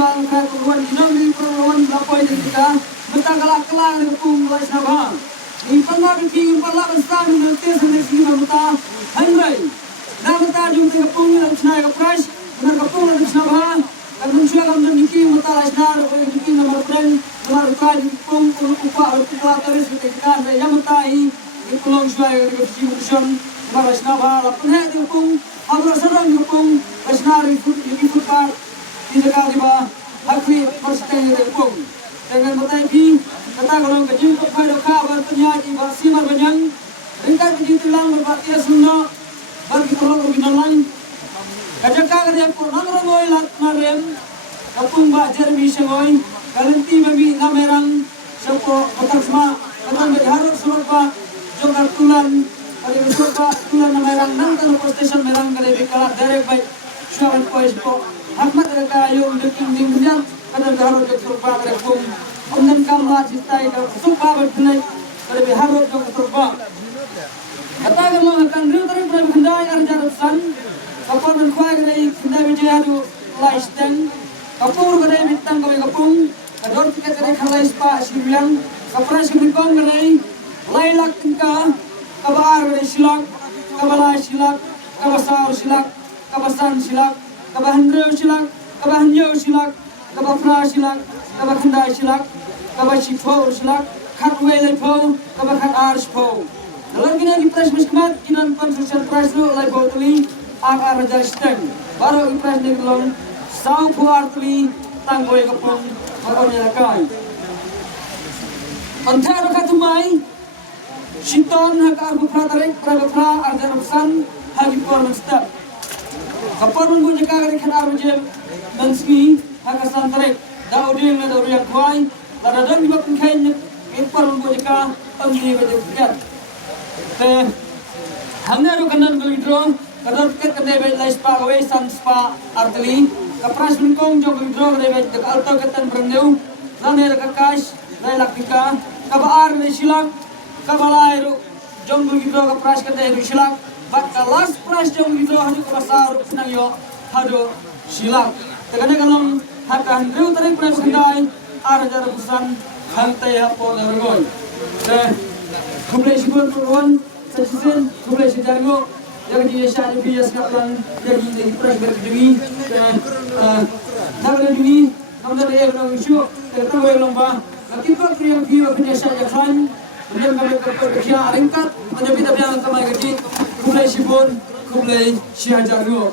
soal keperluan dinamik perlawan lapoi dan kita bertanggalak kelang dengan punggulan Sabah. Di pangkat tinggi pala besar menanti seleksi mata Henry. Nama tajum dengan punggulan Senai Kapras dengan punggulan Sabah. Dan mencuakan dan dikir mata lasnar oleh dikir nomor brand nomor kali pung upah pelataris ketika yang matahi di pulau Suai dengan Simuson nomor Sabah. Lapunnya dengan pung Abra serang dengan pung lasnar di footpath di dekat di bawah akhir persetengah dengan pung. Dengan matahi kata kalau kecil kepada kabar penyaji simar banyang ringkat begitu lang berbakti sunda bagi tolong binalan kajak kagak pun nang ngoi lat marem kapung ba jermi sengoy kalenti bagi namerang sepo kotak semua kata harus surba jogar tulan ada surba tulan namerang nang kalau station merang kali bikalat direct baik syawal pois po hakmat kayu deking dingnya kata harus surba kapung Ondan kamla citai dan suka berkenai lebih harus dong terba. Kata kalau akan dulu tadi pernah berkendai arjarusan, kapal dan kuai kedai kendai wijaya du laisten, kapur kedai bintang kami kapung, kador tiket kedai kalai spa sibilang, kapal sibikong kedai lailak tingkah, kabar kedai silak, kabalai silak, kabasar silak, kabasan silak, kabahandreu silak, kabahanyo silak, kabafra silak, kabakendai silak. Kaba sifau silak kat wele pau kaba kat ars pau dalam kini di press mismat kinan pan social press lo lai pau tuli ar raja steng baru di press ni belum sau puar tuli tanggoi kapung makonya kai antara katumai Shiton hak arbu pratarek prabapra arjarusan hagi porman step kaporman bu jaka kari kan arbu jem manski hak asantarek dauding na dauriyak kuai pada dan juga pengkain impor untuk jika ambil berdekat. Hanya itu kanan gelidro, kadar tiket kedai baik lais spa away san spa arteli, kapras lingkong jong gelidro kedai baik dekat alto ketan berendeu, nane dekat kas, nai laktika, kabar dari silang, kabalai ru jong gelidro kapras kedai dari silang, bakal last price jong gelidro hadu kapasar senang yo hadu silang. Tegane kalau hakan reu tarik price kedai arjar pesan hantai hapo dargoi kumlai sibun perwan sesisin kumlai sidargo yang di syari bias kaplan jadi di pres berdui nagara dui nagara yang orang isu tertawa yang lomba kita kriya kriya penyesa jalan kemudian kami kerja ringkat menjadi tapi yang kami kerja kumlai sibun kumlai siajargo